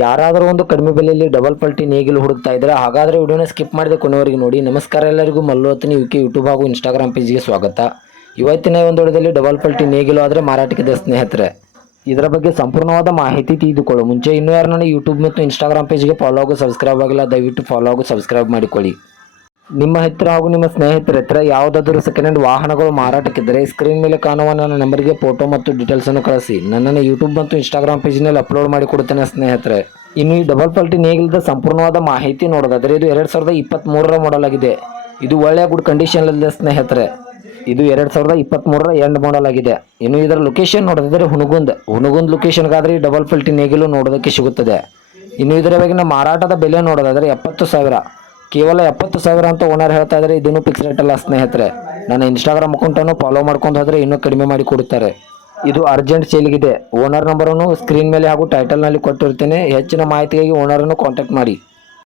ಯಾರಾದರೂ ಒಂದು ಕಡಿಮೆ ಬೆಲೆಯಲ್ಲಿ ಡಬಲ್ ಪಲ್ಟಿ ನೇಗಿಲು ಹುಡುಕ್ತಾ ಇದ್ರೆ ಹಾಗಾದರೆ ವಿಡಿಯೋನ ಸ್ಕಿಪ್ ಮಾಡಿದೆ ಕೊನೆವರೆಗೆ ನೋಡಿ. ನಮಸ್ಕಾರ ಎಲ್ಲರಿಗೂ, ಮಲ್ಲೋತನಿ ಯುಕೆ ಯೂಟ್ಯೂಬ್ ಹಾಗೂ ಇನ್ಸ್ಟಾಗ್ರಾಮ್ ಪೇಜ್ಗೆ ಸ್ವಾಗತ. ಇವತ್ತಿನ ಒಂದು ವಿಡಿಯೋದಲ್ಲಿ ಡಬಲ್ ಪಲ್ಟಿ ನೇಗಿಲು ಆದರೆ ಮಾರಾಟಕ್ಕಿದೆ ಸ್ನೇಹಿತರೆ. ಇದರ ಬಗ್ಗೆ ಸಂಪೂರ್ಣವಾದ ಮಾಹಿತಿ ತಿಳಿದುಕೊಳ್ಳೋ ಮುಂಚೆ ಇನ್ನೂ ಯಾರು ನನ್ನ ಯೂಟ್ಯೂಬ್ ಮತ್ತು ಇನ್ಸ್ಟಾಗ್ರಾಮ್ ಪೇಜ್ಗೆ ಫಾಲೋ ಹಾಗೂ ಸಬ್ಸ್ಕ್ರೈಬ್ ಆಗಿಲ್ಲ, ದಯವಿಟ್ಟು ಫಾಲೋ ಹಾಗೂ ಸಬ್ಸ್ಕ್ರೈಬ್ ಮಾಡಿಕೊಳ್ಳಿ. ನಿಮ್ಮ ಹತ್ತಿರ ಹಾಗೂ ನಿಮ್ಮ ಸ್ನೇಹಿತರ ಹತ್ತಿರ ಯಾವುದಾದರೂ ಸೆಕೆಂಡ್ ಹ್ಯಾಂಡ್ ವಾಹನಗಳು ಮಾರಾಟಕ್ಕಿದ್ದರೆ ಸ್ಕ್ರೀನ್ ಮೇಲೆ ಕಾಣುವ ನನ್ನ ನಂಬರ್ಗೆ ಫೋಟೋ ಮತ್ತು ಡೀಟೇಲ್ಸನ್ನು ಕಳಿಸಿ. ನನ್ನನ್ನು ಯೂಟ್ಯೂಬ್ ಮತ್ತು ಇನ್ಸ್ಟಾಗ್ರಾಮ್ ಪೇಜ್ನಲ್ಲಿ ಅಪ್ಲೋಡ್ ಮಾಡಿ ಕೊಡುತ್ತೇನೆ ಸ್ನೇಹಿತರೆ. ಇನ್ನು ಈ ಡಬಲ್ ಪಲ್ಟಿ ನೇಗಿಲದ ಸಂಪೂರ್ಣವಾದ ಮಾಹಿತಿ ನೋಡೋದಾದರೆ ಇದು 2023ರ ಮಾಡೆಲ್ ಆಗಿದೆ. ಇದು ಒಳ್ಳೆಯ ಗುಡ್ ಕಂಡೀಷನಲ್ಲಿದೆ ಸ್ನೇಹಿತರೆ. ಇದು 2023ರ ಎಂಡ್ ಮಾಡೆಲ್ ಆಗಿದೆ. ಇನ್ನು ಇದರ ಲೊಕೇಶನ್ ನೋಡೋದಾದರೆ ಹುನಗುಂದ್ ಲೊಕೇಶನ್ಗಾದರೆ ಈ ಡಬಲ್ ಪಲ್ಟಿ ನೇಗಿಲು ನೋಡೋದಕ್ಕೆ ಸಿಗುತ್ತದೆ. ಇನ್ನು ಇದರ ಬಗೆಗಿನ ಮಾರಾಟದ ಬೆಲೆ ನೋಡೋದಾದರೆ 70,000, ಕೇವಲ 70,000 ಅಂತ ಓನರ್ ಹೇಳ್ತಾ ಇದ್ದಾರೆ. ಇದನ್ನು ಫಿಕ್ಸ್ ರೇಟ್ ಅಲ್ಲ ಸ್ನೇಹಿತರೆ. ನನ್ನ ಇನ್ಸ್ಟಾಗ್ರಾಮ್ ಅಕೌಂಟನ್ನು ಫಾಲೋ ಮಾಡ್ಕೊಂಡು ಹೋದರೆ ಇನ್ನೂ ಕಡಿಮೆ ಮಾಡಿ ಕೊಡುತ್ತಾರೆ. ಇದು ಅರ್ಜೆಂಟ್ ಸೇಲ್ಗಿದೆ. ಓನರ್ ನಂಬರನ್ನು ಸ್ಕ್ರೀನ್ ಮೇಲೆ ಹಾಗೂ ಟೈಟಲ್ನಲ್ಲಿ ಕೊಟ್ಟಿರ್ತೇನೆ. ಹೆಚ್ಚಿನ ಮಾಹಿತಿಗಾಗಿ ಓನರನ್ನು ಕಾಂಟ್ಯಾಕ್ಟ್ ಮಾಡಿ.